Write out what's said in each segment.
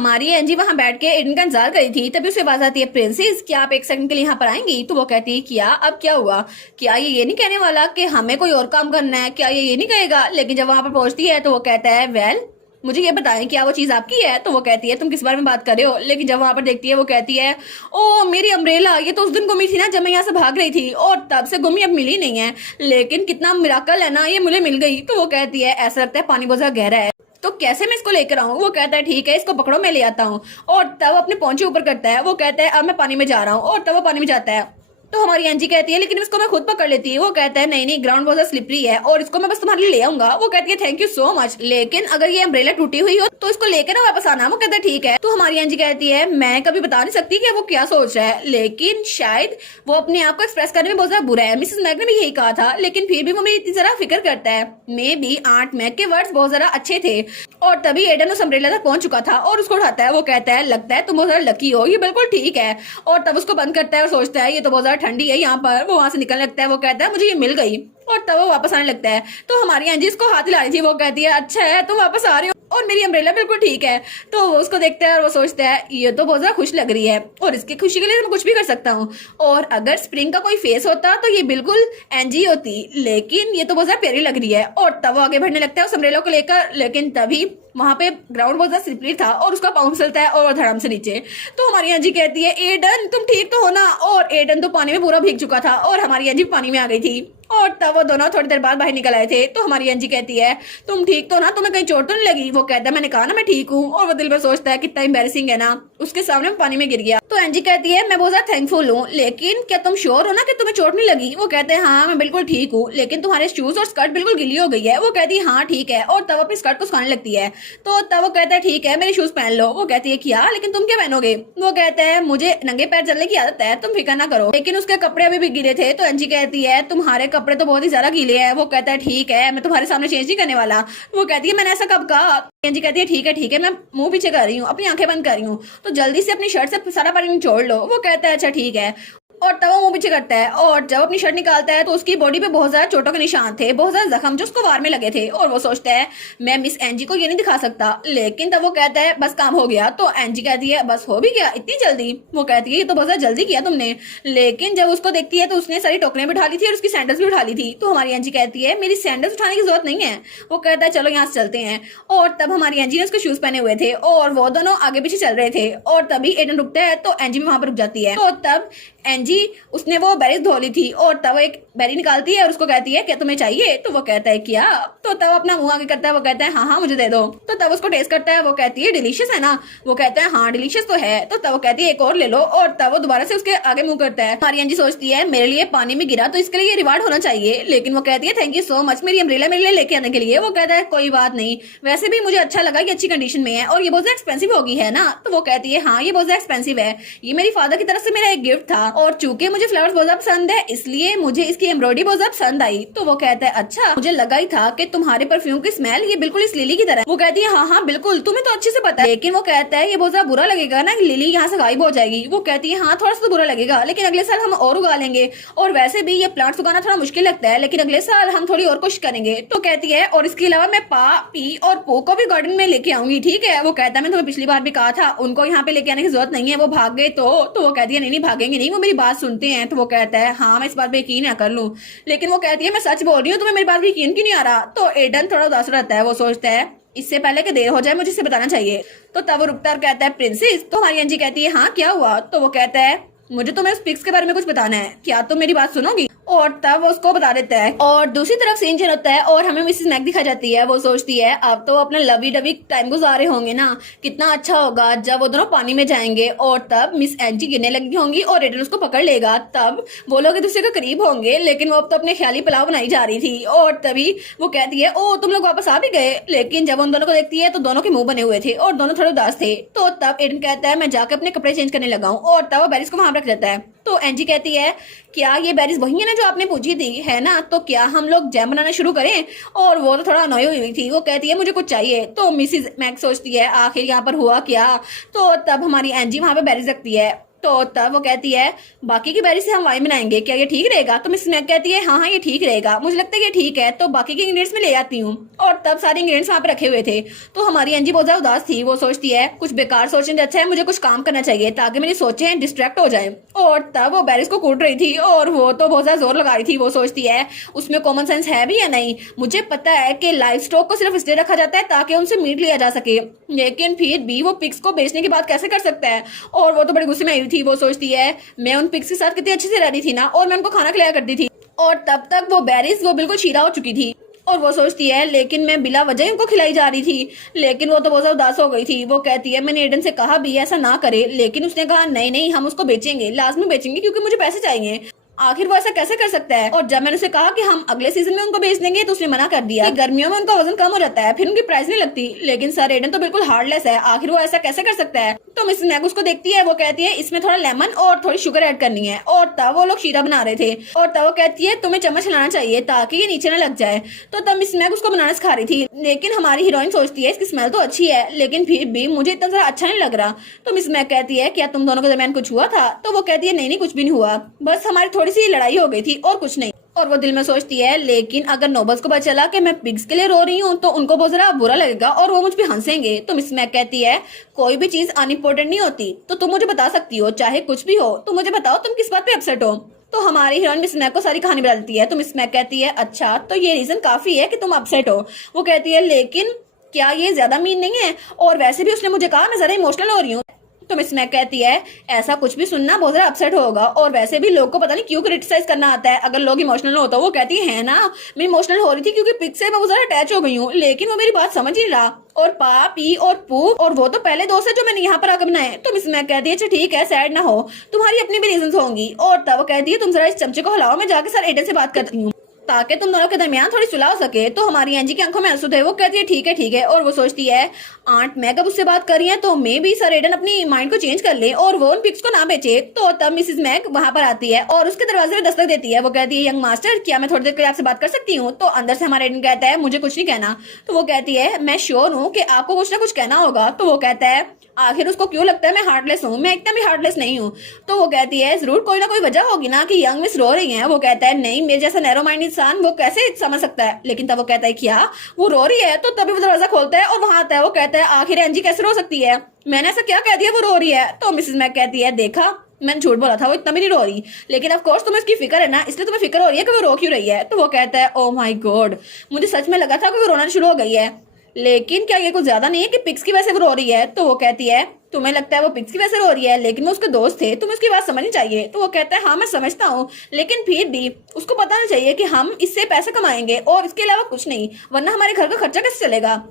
हमारी एंजी वहां बैठ के एडन का इंतजार करी थी, तभी उसे आवाज आती है, प्रिंसेस क्या आप एक सेकंड के लिए यहाँ पर आएंगी? तो वो कहती है क्या, अब क्या हुआ? क्या ये नहीं कहने वाला कि हमें कोई और काम करना है? क्या ये नहीं कहेगा? लेकिन जब वहां पर पहुंचती है तो वो कहता है, वेल मुझे ये बताएं क्या वो चीज आपकी है? तो वो कहती है तुम किस बारे में बात कर रहे हो? लेकिन जब वहां पर देखती है वो कहती है, ओ मेरी अम्ब्रेला, ये तो उस दिन गुमी थी ना जब मैं यहाँ से भाग रही थी, और तब से गुमी अब मिली नहीं है, लेकिन कितना मिराकल है ना, ये मुझे मिल गई। तो वो कहती है ऐसा लगता है पानी बहुत ज्यादा गहरा है, तो कैसे मैं इसको लेकर आऊँ? वो कहता है ठीक है इसको पकड़ो मैं ले आता हूँ, और तब अपने पहुंचे ऊपर करता है। वो कहता है अब मैं पानी में जा रहा हूँ, और तब वो पानी में जाता है। तो हमारी एंजी कहती है लेकिन इसको मैं खुद पकड़ लेती हूँ। वो कहता है नहीं नहीं, ग्राउंड बहुत ज्यादा स्लिपरी है और इसको मैं बस तुम्हारे लिए ले आऊंगा। वो कहती है थैंक यू सो मच, लेकिन अगर ये अम्ब्रेला टूटी हुई हो तो इसको लेकर ना वापस आना। वो कहता है ठीक है। तो हमारी एंजी कहती है मैं कभी बता नहीं सकती कि वो क्या सोच रहा है, लेकिन शायद वो अपने आप को एक्सप्रेस करने में बहुत ज्यादा बुरा है। मिसेस मैक ने भी यही कहा था, लेकिन फिर भी वो मेरी इतनी जरा फिक्र करता है। मे बी आंट मैक के वर्ड्स बहुत ज्यादा अच्छे थे। और तभी एडन उस अम्ब्रेला तक पहुंच चुका था और उसको उठाता है। वो कहता है लगता है तुम बहुत ज्यादा लकी हो, ये बिल्कुल ठीक है। और तब उसको बंद करता है और सोचता है ये तो बहुत ज्यादा ठंडी है यहाँ पर। वो वहां से निकलने लगता है। वो कहता है मुझे ये मिल गई, और तब वो वापस आने लगता है। तो हमारी एंजी इसको हाथ हिला रही थी। वो कहती है अच्छा है तुम वापस आ रहे हो और मेरी अम्ब्रेला बिल्कुल ठीक है। तो वो उसको देखता है और वो सोचता है ये तो बहुत ज्यादा खुश लग रही है और इसकी खुशी के लिए मैं कुछ भी कर सकता हूँ। और अगर स्प्रिंग का कोई फेस होता तो ये बिल्कुल एंजी होती, लेकिन ये तो बहुत ज्यादा प्यारी लग रही है। और तब वो आगे बढ़ने लगता है उस अम्ब्रेला को लेकर, लेकिन तभी वहां पे ग्राउंड बहुत ज्यादा स्लिपरी था और उसका पाँव फिसलता है और धड़ाम से नीचे। तो हमारी एंजी कहती है एडन तुम ठीक तो हो ना? और एडन तो पानी में पूरा भीग चुका था और हमारी एंजी पानी में आ गई थी। और तब वो दोनों थोड़ी देर बाद बाहर निकल आए थे। तो हमारी एंजी कहती है तुम ठीक तो ना, तुम्हें कहीं चोट तो नहीं लगी? वो कहता है मैंने कहा ना मैं ठीक हूँ। और वो दिल में सोचता है कितना एम्बैरेसिंग है ना, उसके सामने पानी में गिर गया। तो एंजी कहती है मैं बहुत ज्यादा थैंकफुल हूँ, लेकिन क्या तुम श्योर हो ना कि तुम्हें चोट नहीं लगी? वो कहते हैं हाँ मैं बिल्कुल ठीक हूँ, लेकिन तुम्हारे शूज और स्कर्ट बिल्कुल गीली हो गई है। वो कहती है हाँ ठीक है। और तब अपनी स्कर्ट को सुखाने लगती है। तो तब वो कहता है ठीक है मेरे शूज पहन लो। वो कहती है क्या, लेकिन तुम क्या पहनोगे? वो कहता है मुझे नंगे पैर चलने की आदत है, तुम फिक्र ना करो। लेकिन उसके कपड़े अभी भी गीले थे। तो एंजी कहती है तुम्हारे कपड़े तो बहुत ही ज्यादा गीले हैं। वो कहता है ठीक है मैं तुम्हारे सामने चेंज नहीं करने वाला। वो कहती है मैंने ऐसा कब कहा? एंजी कहती है ठीक है मैं मुंह पीछे कर रही हूँ, अपनी आंखें बंद कर रही हूँ, तो जल्दी से अपनी शर्ट से सारा पानी निचोड़ लो। वो कहता है अच्छा ठीक है। और तब वो मुंह पीछे करता है और जब अपनी शर्ट निकालता है तो उसकी बॉडी पे बहुत ज्यादा चोटों के निशान थे, बहुत ज्यादा जख्म जो उसको वार में लगे थे। और वो सोचता है मैं मिस एंजी को ये नहीं दिखा सकता, लेकिन तब वो कहता है बस काम हो गया। तो एंजी कहती है बस हो भी गया इतनी जल्दी? वो कहती है ये तो बहुत ज्यादा जल्दी किया तुमने। लेकिन जब उसको देखती है तो उसने सारी टोकरियां भी उठा ली थी और उसकी सैंडल्स भी उठा ली थी। तो हमारी एंजी कहती है मेरी सैंडल्स उठाने की जरूरत नहीं है। वो कहता है चलो यहाँ से चलते हैं। और तब हमारी एंजी ने उसके शूज पहने हुए थे और वो दोनों आगे पीछे चल रहे थे। और तभी एडन रुकता है तो एंजी भी वहां पर रुक जाती है। तो तब एंजी उसने वो बेरीज धो ली थी और तब एक बेरी निकालती है और उसको कहती है क्या तुम्हें चाहिए? तो वो कहता है क्या? तो तब अपना मुंह आगे करता है। वो कहता है हाँ मुझे दे दो। तो तब उसको टेस्ट करता है। वो कहती है डिलीशियस है ना? वो कहता है हाँ डिलीशियस तो है। तो तब वो कहती है एक और ले लो। और तब वो दोबारा से उसके आगे मुंह करता है। हमारी एंजी सोचती है मेरे लिए पानी में गिरा तो इसके लिए रिवार्ड होना चाहिए, लेकिन वो कहती है थैंक यू सो मच मेरी अम्ब्रेला मेरे लिए लेके आने के लिए। वो कहता है कोई बात नहीं, वैसे भी मुझे अच्छा लगा कि अच्छी कंडीशन में है और ये बहुत ज्यादा एक्सपेंसिव होगी है ना? तो वो कहती है हाँ ये बहुत ज्यादा एक्सपेंसिव है, ये मेरी फादर की तरफ से मेरा एक गिफ्ट था और चूंकि मुझे फ्लावर्स बहुत ज्यादा पसंद है इसलिए मुझे इसकी एम्ब्रॉयडरी बहुत ज्यादा पसंद आई। तो वो कहता है अच्छा मुझे लगा ही था कि तुम्हारे परफ्यूम की स्मेल ये बिल्कुल इस लिली की तरह। वो कहती है हाँ बिल्कुल तुम्हें तो अच्छे से पता है। लेकिन वो कहता है ये बहुत ज्यादा बुरा लगेगा ना, लिली यहाँ से गायब हो जाएगी। वो कहती है हाँ थोड़ा सा तो बुरा लगेगा, लेकिन अगले साल हम और उगा लेंगे, और वैसे भी ये प्लांट्स उगाना थोड़ा मुश्किल लगता है, लेकिन अगले साल हम थोड़ी और कोशिश करेंगे। तो कहती है और इसके अलावा मैं पा पी और पो को भी गार्डन में लेके आऊंगी, ठीक है? वो कहता है मैं तुम्हें पिछली बार भी कहा था उनको यहाँ पे लेके आने की जरूरत नहीं है, वो भाग गए। तो वो कहती है नहीं भागेंगे नहीं, वो मेरी बात सुनते हैं। तो वो कहता है हाँ मैं इस बात पे यकीन ना कर लूं, लेकिन वो कहती है मैं सच बोल रही हूँ, तुम्हें मेरी बात पे यकीन क्यों नहीं आ रहा? तो एडन थोड़ा उदास रहता है। वो सोचता है इससे पहले कि देर हो जाए मुझे इसे बताना चाहिए। तो तब वो रुकता और कहता है प्रिंसेस। तो हमारी एंजी कहती है हाँ क्या हुआ? तो वो कहता है मुझे तुम्हें उस पिक्स के बारे में कुछ बताना है, क्या तुम मेरी बात सुनोगी? और तब वो उसको बता देता है। और दूसरी तरफ सीन चेंज होता है और हमें मिसेस मैक दिखा जाती है। वो सोचती है अब तो अपना लवी डवी टाइम गुजार रहे होंगे ना, कितना अच्छा होगा जब वो दोनों पानी में जाएंगे और तब मिस एंजी गिरने लगी होंगी और एडन उसको पकड़ लेगा। तब वो लोग एक दूसरे के करीब होंगे, लेकिन वो अब तो अपने ख्याली पुलाव बनाई जा रही थी। और तभी वो कहती है ओ तुम लोग वापस आ भी गए। लेकिन जब उन दोनों को देखती है तो दोनों के मुंह बने हुए थे और दोनों थोड़े उदास थे। तो तब एडन कहता है मैं जाकर अपने कपड़े चेंज करने लगा हूँ, और तब वो बैरिस को वहां रख देता है। तो एंजी कहती है क्या ये बेरीज वही है ना जो आपने पूछी थी है ना, तो क्या हम लोग जैम बनाना शुरू करें? और वो तो थोड़ा अनोई हुई थी। वो कहती है मुझे कुछ चाहिए। तो मिसिस मैक सोचती है आखिर यहाँ पर हुआ क्या? तो तब हमारी एंजी वहां पे बेरीज रखती है तो तब वो कहती है बाकी की बेरी से हम वाइन बनाएंगे, क्या ये ठीक रहेगा? तो मिस मैक कहती है हाँ हाँ ये ठीक रहेगा, मुझे लगता है ये ठीक है, तो बाकी के इंग्रेडिएंट्स में ले आती हूँ। और तब सारे इंग्रेडिएंट्स वहाँ पे रखे हुए थे। तो हमारी एंजी बहुत ज्यादा उदास थी। वो सोचती है कुछ बेकार सोचने से अच्छा है मुझे कुछ काम करना चाहिए ताकि मेरी सोचें डिस्ट्रैक्ट हो जाए। और तब वो बेरिस को कूट रही थी और वो तो बहुत ज्यादा जोर लगा रही थी। वो सोचती है उसमें कॉमन सेंस है भी या नहीं। मुझे पता है कि लाइव स्टॉक को सिर्फ इसलिए रखा जाता है ताकि उनसे मीट लिया जा सके, लेकिन फिर भी वो पिग्स को बेचने की बात कैसे कर सकता है? और वो तो बड़े गुस्से में आई थी। वो सोचती है मैं उन पिग्स के साथ कितनी अच्छे से रह रही थी ना, और मैं उनको खाना खिलाया करती थी। और तब तक वो बेरिस वो बिल्कुल शीरा हो चुकी थी। और वो सोचती है लेकिन मैं बिला वजह उनको खिलाई जा रही थी। लेकिन वो तो बहुत ज्यादा उदास हो गई थी। वो कहती है मैंने एडन से कहा भी ऐसा ना करे, लेकिन उसने कहा नहीं नहीं हम उसको बेचेंगे, लाजमी बेचेंगे क्योंकि मुझे पैसे चाहिए। आखिर वो ऐसा कैसे कर सकता है? और जब मैंने उसे कहा कि हम अगले सीजन में उनको बेच देंगे तो उसने मना कर दिया कि गर्मियों में उनका वजन कम हो जाता है, फिर उनकी प्राइस नहीं लगती। लेकिन सर एडन तो बिल्कुल हार्डलेस है, आखिर वो ऐसा कैसे कर सकता है? तो मिस मैग उसको देखती है। वो कहती है इसमें थोड़ा लेमन और थोड़ी शुगर ऐड करनी है। और तब वो लोग शीरा बना रहे थे। और तब वो कहती है तुम्हें चम्मच हिलाना चाहिए ताकि ये नीचे न लग जाए। तो तब मिस मैग उसको बनाना सिखा रही थी। लेकिन हमारी हीरोइन सोचती है इसकी स्मेल तो अच्छी है लेकिन फिर भी मुझे इतना ज्यादा अच्छा नहीं लग रहा। तो मिस मैग कहती है क्या तुम दोनों के दरमियान कुछ हुआ था? तो वो कहती है नहीं नहीं कुछ भी नहीं हुआ, बस हमारी थोड़ी सी लड़ाई हो गई थी और कुछ नहीं। और वो दिल में सोचती है लेकिन अगर नोबल्स को पता चला कि मैं पिग्स के लिए रो रही हूँ तो उनको बहुत जरा बुरा लगेगा और वो मुझ पे हंसेंगे। तो मिस मैक कहती है कोई भी चीज अनइम्पोर्टेंट नहीं होती, तो तुम मुझे बता सकती हो चाहे कुछ भी हो, तो मुझे बताओ तुम किस बात पे अपसेट हो। तो हमारी हीरोइन मिस मैक को सारी कहानी बता देती है। तो मिस मैक कहती है अच्छा तो ये रीजन काफी है कि तुम अपसेट हो। वो कहती है लेकिन क्या ये ज्यादा मीन नहीं है? और वैसे भी उसने मुझे कहा मैं जरा इमोशनल हो रही हूँ। तो मिस मैक कहती है ऐसा कुछ भी सुनना बहुत ज्यादा अपसेट होगा, और वैसे भी लोग को पता नहीं क्यों क्रिटिसाइज करना आता है अगर लोग इमोशनल हो तो। वो कहती है ना मैं इमोशनल हो रही थी क्योंकि पिग से मैं बहुत ज्यादा अटैच हो गई हूँ, लेकिन वो मेरी बात समझ ही नहीं रहा। और पा पी और पू और वो तो पहले दोस्त है जो मैंने यहाँ पर आकर बनाए। तो मिस मैक कहती है अच्छा ठीक है सैड ना हो, तुम्हारी अपनी भी रीजन होंगी। और तब वो कहती है तुम जरा इस चमचे को हिलाओ, मैं जाके सर एडन से बात करती हूँ ताकि तुम दोनों के दरमियान थोड़ी सुलह हो सके। तो हमारी एंजी की आंखों में आंसू थे। वो कहती है ठीक है ठीक है। और वो सोचती है आंट मैग अब उससे बात कर रही है तो मे भी सर एडन अपनी माइंड को चेंज कर ले और वो उन पिग्स को ना बेचे। तो तब मिसिस मैग वहां पर आती है और उसके दरवाजे में दस्तक देती है। वो कहती है यंग मास्टर क्या मैं थोड़ी देर के लिए आपसे बात कर सकती हूँ? तो अंदर से हमारा एडन कहता है मुझे कुछ नहीं कहना। तो वो कहती है मैं श्योर हूँ कि आपको कुछ ना कुछ कहना होगा। तो वो कहता है आखिर उसको क्यों लगता है मैं हार्टलेस हूँ? मैं इतना भी हार्टलेस नहीं हूँ। तो वो कहती है जरूर कोई ना कोई वजह होगी ना कि यंग मिस रो रही है। वो कहता है नहीं मेरे जैसा नैरो माइंड इंसान वो कैसे समझ सकता है? लेकिन तब वो कहता है क्या वो रो रही है? तो तभी वो दरवाजा खोलता है और वहां आता है। वो कहता है आखिर एंजी कैसे रो सकती है? मैंने ऐसा क्या कह दिया वो रो रही है? तो मिसेस मैक कहती है देखा मैंने झूठ बोला था, वो इतना भी नहीं रो रही, लेकिन ऑफ कोर्स तुम्हें इसकी फिक्र है ना, इसलिए तुम्हें फिक्र हो रही है कि वो रो क्यों रही है। तो वो कहता है ओ माय गॉड मुझे सच में लगा था कि वो रोना शुरू हो गई है, लेकिन क्या ये कुछ ज्यादा नहीं है कि पिग्स की वजह से वो रो रही है? तो वो कहती है तुम्हें लगता है वो पिग्स की वजह से रो रही है, लेकिन वो उसके दोस्त थे, तुम्हें उसकी बात समझनी चाहिए। तो वो कहता है हाँ मैं समझता हूँ, लेकिन फिर भी उसको पता नहीं चाहिए कि हम इससे पैसे कमाएंगे और इसके अलावा कुछ नहीं, वरना हमारे घर का खर्चा कैसे चलेगा।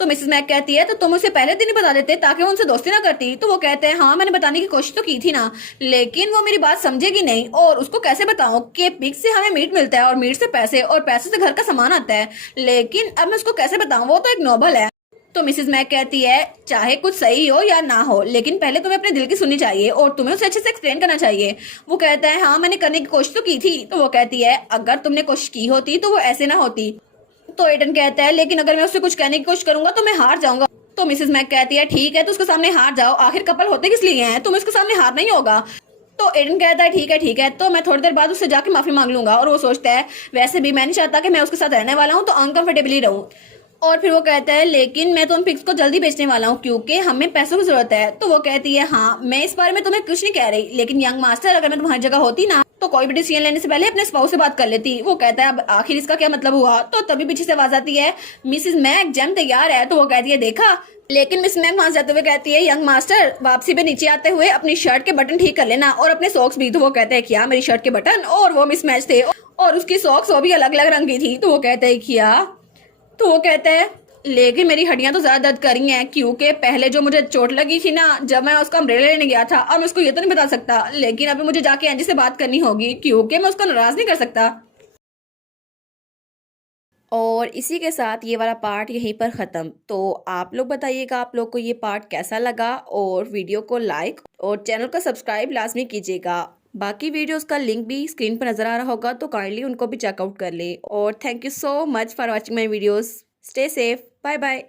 तो मिसेस मैक कहती है तो तुम उसे पहले दिन ही बता देते ताकि वो उनसे दोस्ती ना करती। तो वो कहते हैं हाँ मैंने बताने की कोशिश तो की थी ना, लेकिन वो मेरी बात समझेगी नहीं, और उसको कैसे बताऊं कि पिग से हमें मीट मिलता है और मीट से पैसे और पैसे से घर का सामान आता है, लेकिन अब मैं उसको कैसे बताऊं, वो तो एक नोबल है। तो मिसेस मैक कहती है चाहे कुछ सही हो या ना हो, लेकिन पहले तुम्हें अपने दिल की सुननी चाहिए और तुम्हें उसे अच्छे से एक्सप्लेन करना चाहिए। वो कहता है हाँ मैंने करने की कोशिश तो की थी। तो वो कहती है अगर तुमने कोशिश की होती तो वो ऐसे ना होती। तो एडन कहता है लेकिन अगर मैं उससे कुछ कहने की कोशिश करूंगा तो मैं हार जाऊंगा। तो मिसेस मैक कहती है ठीक है तो उसके सामने हार जाओ, आखिर कपल होते किस लिए हैं, तुम्हें उसके सामने हार नहीं होगा। तो एडन कहता है ठीक है तो मैं थोड़ी देर बाद उससे जाके माफी मांग लूंगा। और वो सोचता है वैसे भी मैं नहीं चाहता कि मैं उसके साथ रहने वाला हूँ तो अनकंफर्टेबली रहूँ। और फिर वो कहता है लेकिन मैं तो उन पिग्स को जल्दी बेचने वाला हूँ क्योंकि हमें पैसों की जरूरत है। तो वो कहती है हाँ मैं इस बारे में तुम्हें कुछ नहीं कह रही, लेकिन यंग मास्टर अगर मैं तुम्हारी जगह होती ना तो कोई भी डिसीजन लेने से पहले अपने स्पाउस से बात कर लेती। वो कहता है अब आखिर इसका क्या मतलब हुआ। तो तभी पीछे से आवाज आती है मिसेस मैक जम तैयार है। तो वो कहती है देखा, लेकिन मिस मैक वहां जाते हुए कहती है यंग मास्टर वापसी पे नीचे आते हुए अपनी शर्ट के बटन ठीक कर लेना और अपने सॉक्स भी। तो वो कहता है क्या मेरी शर्ट के बटन? और वो मिसमैच थे और उसकी सॉक्स वो भी अलग अलग रंग की थी। तो वो कहता है क्या? तो वो कहता है लेकिन मेरी हड्डियां तो ज्यादा दर्द कर रही हैं क्योंकि पहले जो मुझे चोट लगी थी ना जब मैं उसका अम्ब्रेला लेने गया था, अब मैं उसको ये तो नहीं बता सकता, लेकिन अभी मुझे जाके एंजी से बात करनी होगी क्योंकि मैं उसको नाराज नहीं कर सकता। और इसी के साथ ये वाला पार्ट यहीं पर ख़त्म। तो आप लोग बताइएगा आप लोग को ये पार्ट कैसा लगा, और वीडियो को लाइक और चैनल को सब्सक्राइब लाजमी कीजिएगा। बाकी वीडियोस का लिंक भी स्क्रीन पर नज़र आ रहा होगा तो काइंडली उनको भी चेकआउट कर लें। और thank you so much for watching my videos. Stay safe, bye bye.